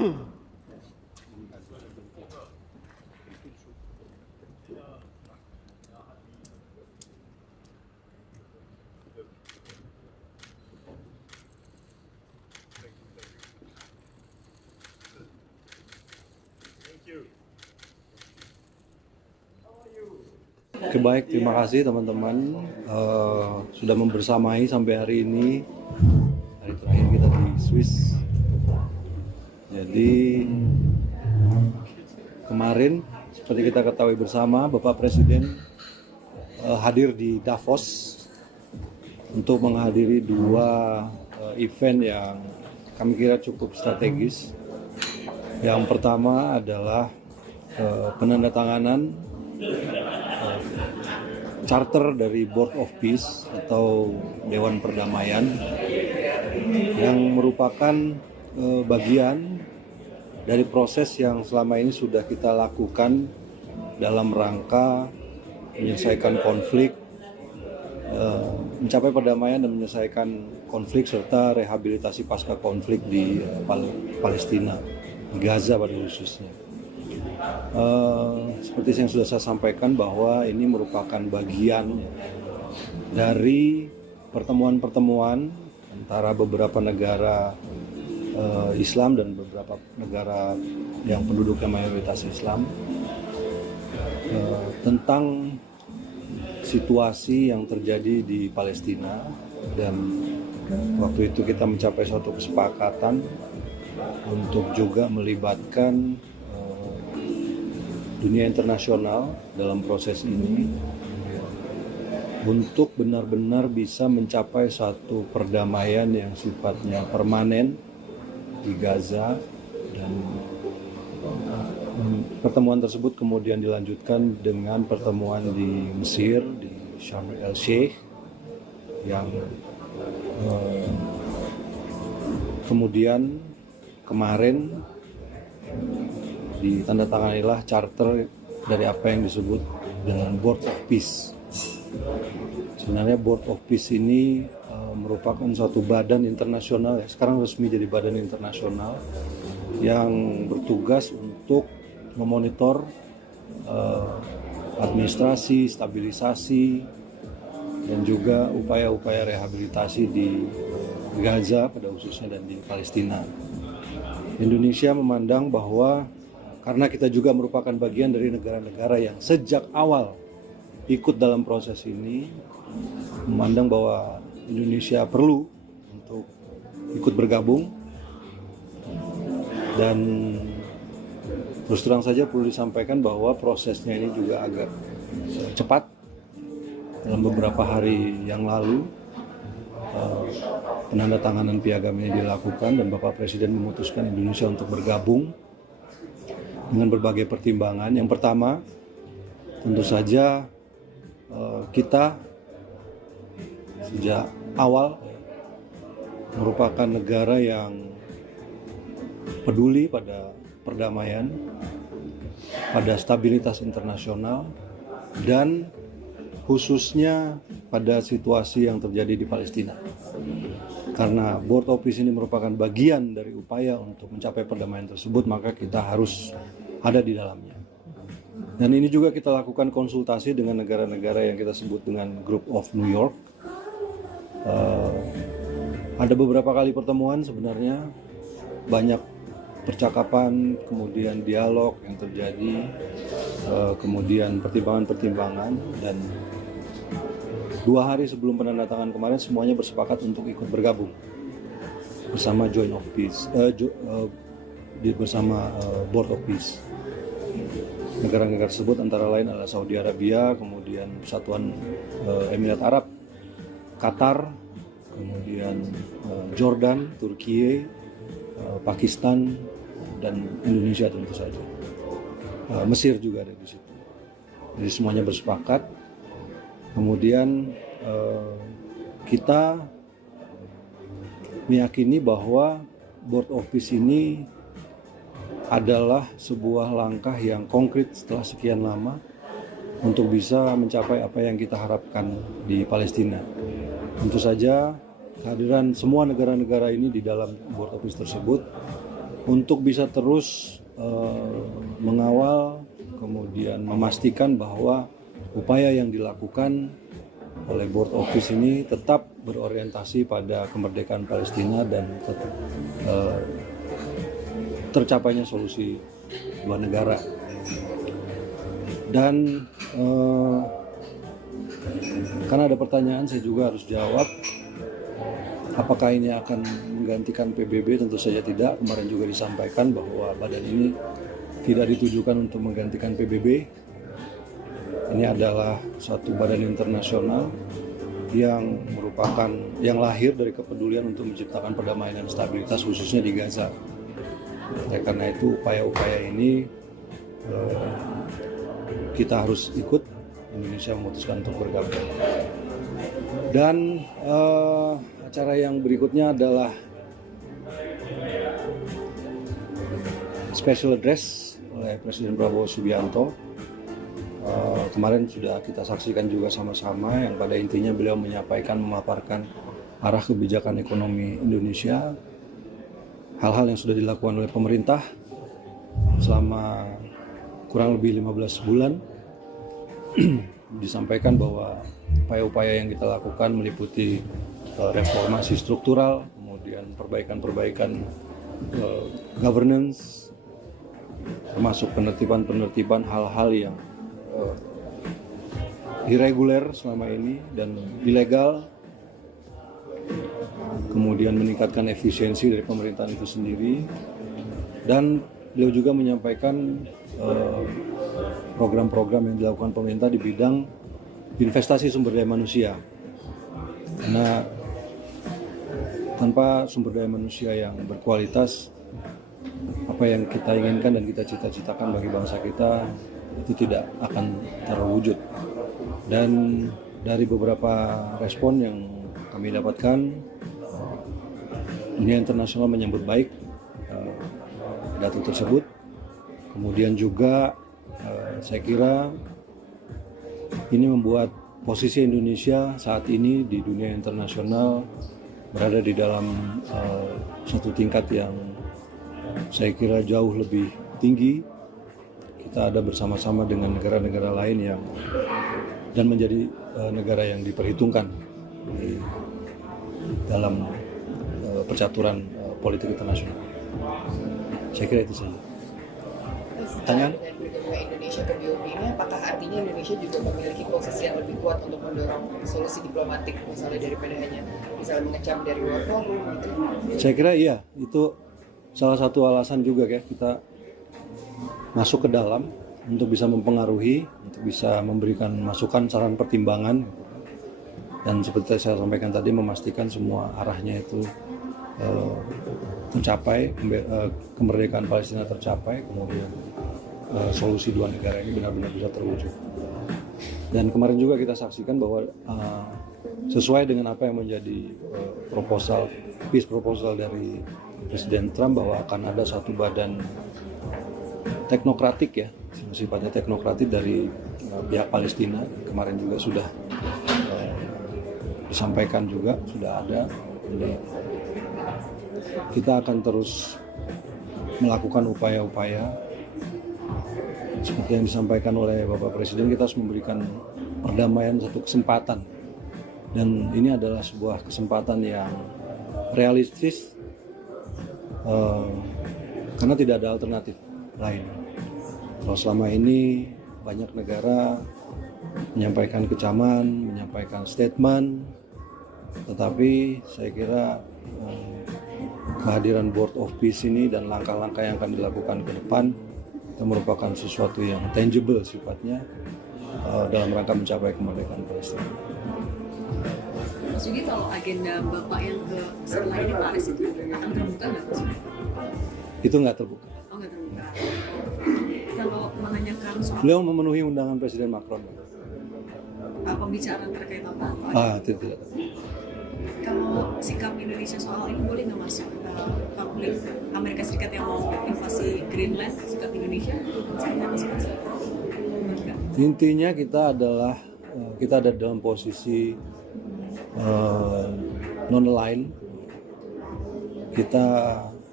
Oke, baik, terima kasih teman-teman sudah membersamai sampai hari ini, hari terakhir kita di Swiss. Jadi kemarin seperti kita ketahui bersama, Bapak Presiden hadir di Davos untuk menghadiri dua event yang kami kira cukup strategis. Yang pertama adalah penandatanganan charter dari Board of Peace atau Dewan Perdamaian yang merupakan bagian dari proses yang selama ini sudah kita lakukan dalam rangka menyelesaikan konflik, mencapai perdamaian dan menyelesaikan konflik serta rehabilitasi pasca konflik di Palestina, di Gaza pada khususnya. Seperti yang sudah saya sampaikan bahwa ini merupakan bagian dari pertemuan-pertemuan antara beberapa negara Islam dan beberapa negara yang penduduknya mayoritas Islam tentang situasi yang terjadi di Palestina, dan waktu itu kita mencapai suatu kesepakatan untuk juga melibatkan dunia internasional dalam proses ini untuk benar-benar bisa mencapai suatu perdamaian yang sifatnya permanen di Gaza, dan pertemuan tersebut kemudian dilanjutkan dengan pertemuan di Mesir, di Sharm el Sheikh, yang kemudian kemarin ditandatanganilah charter dari apa yang disebut dengan Board of Peace. Sebenarnya Board of Peace ini merupakan suatu badan internasional, ya, sekarang resmi jadi badan internasional yang bertugas untuk memonitor administrasi, stabilisasi, dan juga upaya-upaya rehabilitasi di Gaza pada khususnya dan di Palestina. Indonesia memandang bahwa karena kita juga merupakan bagian dari negara-negara yang sejak awal ikut dalam proses ini, memandang bahwa Indonesia perlu untuk ikut bergabung, dan terus terang saja perlu disampaikan bahwa prosesnya ini juga agak cepat. Dalam beberapa hari yang lalu penandatanganan piagam ini dilakukan dan Bapak Presiden memutuskan Indonesia untuk bergabung dengan berbagai pertimbangan. Yang pertama, tentu saja kita sejak awal merupakan negara yang peduli pada perdamaian, pada stabilitas internasional, dan khususnya pada situasi yang terjadi di Palestina. Karena Board of Peace ini merupakan bagian dari upaya untuk mencapai perdamaian tersebut, maka kita harus ada di dalamnya. Dan ini juga kita lakukan konsultasi dengan negara-negara yang kita sebut dengan Group of New York. Ada beberapa kali pertemuan, sebenarnya banyak percakapan, kemudian dialog yang terjadi, kemudian pertimbangan-pertimbangan, dan 2 hari sebelum penandatanganan kemarin semuanya bersepakat untuk ikut bergabung bersama Joint of Peace, bersama Board of Peace. Negara-negara tersebut antara lain adalah Saudi Arabia, kemudian Persatuan Emirat Arab, Qatar, kemudian Jordan, Turki, Pakistan, dan Indonesia tentu saja. Mesir juga ada di situ. Jadi semuanya bersepakat. Kemudian kita meyakini bahwa Board of Peace ini adalah sebuah langkah yang konkret setelah sekian lama untuk bisa mencapai apa yang kita harapkan di Palestina. Tentu saja kehadiran semua negara-negara ini di dalam Board of Peace tersebut untuk bisa terus mengawal, kemudian memastikan bahwa upaya yang dilakukan oleh Board of Peace ini tetap berorientasi pada kemerdekaan Palestina dan tercapainya solusi dua negara. Dan karena ada pertanyaan, saya juga harus jawab. Apakah ini akan menggantikan PBB? Tentu saja tidak. Kemarin juga disampaikan bahwa badan ini tidak ditujukan untuk menggantikan PBB. Ini adalah satu badan internasional yang merupakan yang lahir dari kepedulian untuk menciptakan perdamaian dan stabilitas khususnya di Gaza. Karena itu upaya-upaya ini kita harus ikut. Indonesia memutuskan untuk bergabung. Dan acara yang berikutnya adalah special address oleh Presiden Prabowo Subianto. Kemarin sudah kita saksikan juga sama-sama, yang pada intinya beliau menyampaikan, memaparkan arah kebijakan ekonomi Indonesia, hal-hal yang sudah dilakukan oleh pemerintah selama kurang lebih 15 bulan. Disampaikan bahwa upaya-upaya yang kita lakukan meliputi reformasi struktural, kemudian perbaikan-perbaikan governance, termasuk penertiban hal-hal yang irreguler selama ini dan ilegal, kemudian meningkatkan efisiensi dari pemerintahan itu sendiri. Dan beliau juga menyampaikan program-program yang dilakukan pemerintah di bidang investasi sumber daya manusia. Karena tanpa sumber daya manusia yang berkualitas, apa yang kita inginkan dan kita cita-citakan bagi bangsa kita itu tidak akan terwujud. Dan dari beberapa respon yang kami dapatkan, dunia internasional menyambut baik pidato tersebut. Kemudian juga saya kira ini membuat posisi Indonesia saat ini di dunia internasional berada di dalam satu tingkat yang saya kira jauh lebih tinggi. Kita ada bersama-sama dengan negara-negara lain yang dan menjadi negara yang diperhitungkan di dalam percaturan politik internasional. Saya kira itu saja. Pertanyaan? Dengan bergabungnya Indonesia ke BOP ini, apakah artinya Indonesia juga memiliki posisi yang lebih kuat untuk mendorong solusi diplomatik, misalnya daripada hanya misalnya mengecam dari luar forum gitu? Saya kira iya, itu salah satu alasan juga ya kita masuk ke dalam untuk bisa mempengaruhi, untuk bisa memberikan masukan, saran, pertimbangan. Dan seperti saya sampaikan tadi, memastikan semua arahnya itu tercapai, kemerdekaan Palestina tercapai, kemudian solusi dua negara ini benar-benar bisa terwujud. Dan kemarin juga kita saksikan bahwa sesuai dengan apa yang menjadi peace proposal dari Presiden Trump, bahwa akan ada satu badan teknokratik ya, sifatnya teknokratik dari pihak Palestina. Kemarin juga sudah disampaikan juga, sudah ada. Jadi, kita akan terus melakukan upaya-upaya seperti yang disampaikan oleh Bapak Presiden. Kita harus memberikan perdamaian satu kesempatan, dan ini adalah sebuah kesempatan yang realistis karena tidak ada alternatif lain. Kalau selama ini banyak negara menyampaikan kecaman, menyampaikan statement, tetapi saya kira kehadiran Board of Peace ini dan langkah-langkah yang akan dilakukan ke depan itu merupakan sesuatu yang tangible sifatnya dalam rangka mencapai kemerdekaan Palestina. Mas Yugi, kalau agenda Bapak yang ke setelah ini Paris itu akan terbuka nggak Mas? Itu nggak terbuka. Oh, nggak terbuka. Kalau menanyakan soal Beliau memenuhi undangan Presiden Macron. pembicaraan terkait apa-apa? Tidak. Kalau sikap Indonesia soal ini boleh nggak Mas? Konflik Amerika Serikat yang mau invasi Greenland, sikap Indonesia? Intinya kita ada dalam posisi non-aligned. Kita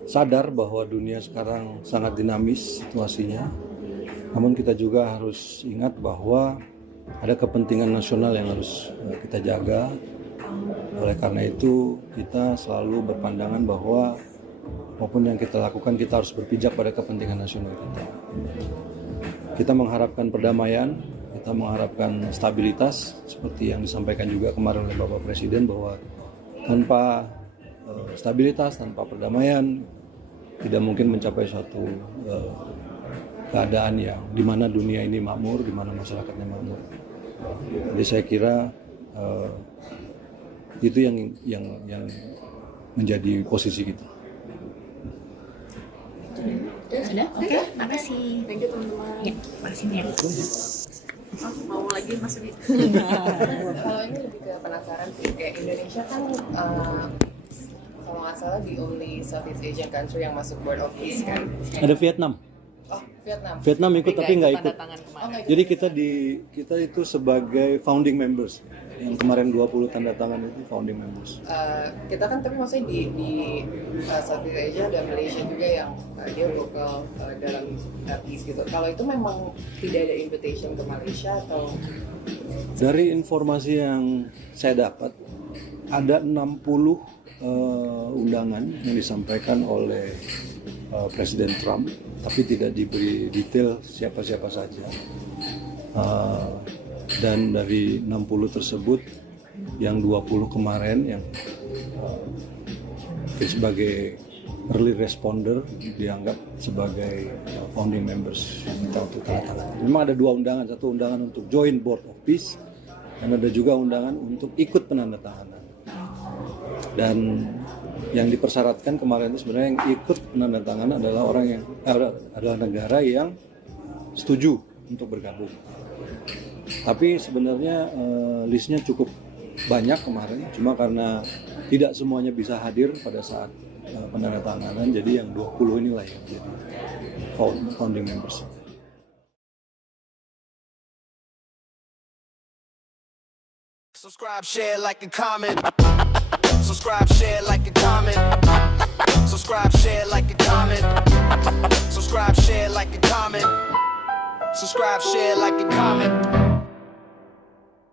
sadar bahwa dunia sekarang sangat dinamis situasinya. Namun kita juga harus ingat bahwa ada kepentingan nasional yang harus kita jaga. Oleh karena itu kita selalu berpandangan bahwa apapun yang kita lakukan kita harus berpijak pada kepentingan nasional kita. Kita mengharapkan perdamaian, kita mengharapkan stabilitas seperti yang disampaikan juga kemarin oleh Bapak Presiden bahwa tanpa stabilitas, tanpa perdamaian tidak mungkin mencapai suatu keadaan yang di mana dunia ini makmur, di mana masyarakatnya makmur. Jadi saya kira itu yang menjadi posisi kita. Sudah? Oke, makasih. Thank you teman-teman. Ya, makasih Nia. Mau lagi Mas Udi? Kalau ini lebih ke penasaran sih, kayak Indonesia kan kalau nggak salah the only Southeast Asian country yang masuk Board of Peace kan. Ada Vietnam. Oh, Vietnam. Vietnam ikut tapi nggak ikut. Oh, nggak ikut. Jadi kita itu sebagai founding members. Yang kemarin 20 tanda tangan itu founding members. Kita kan tapi maksudnya di Southeast Asia ada Malaysia juga yang dia lokal dalam peace gitu. Kalau itu memang tidak ada invitation ke Malaysia atau? Dari informasi yang saya dapat ada 60 undangan yang disampaikan oleh Presiden Trump, tapi tidak diberi detail siapa-siapa saja. Dan dari 60 tersebut, yang 20 kemarin yang sebagai early responder dianggap sebagai founding members kita untuk tanda tangan. Memang ada 2 undangan, satu undangan untuk join Board of Peace dan ada juga undangan untuk ikut penandatanganan. Dan yang dipersyaratkan kemarin itu sebenarnya yang ikut penandatanganan adalah orang yang adalah negara yang setuju untuk bergabung. Tapi sebenarnya listnya cukup banyak kemarin, cuma karena tidak semuanya bisa hadir pada saat penandatanganan, jadi yang 20 inilah yang jadi founding members. Subscribe, share, like, and comment. Subscribe, share, like, and comment. Subscribe, share, like, and comment. Subscribe, share, like, and comment. Subscribe, share, like, and comment.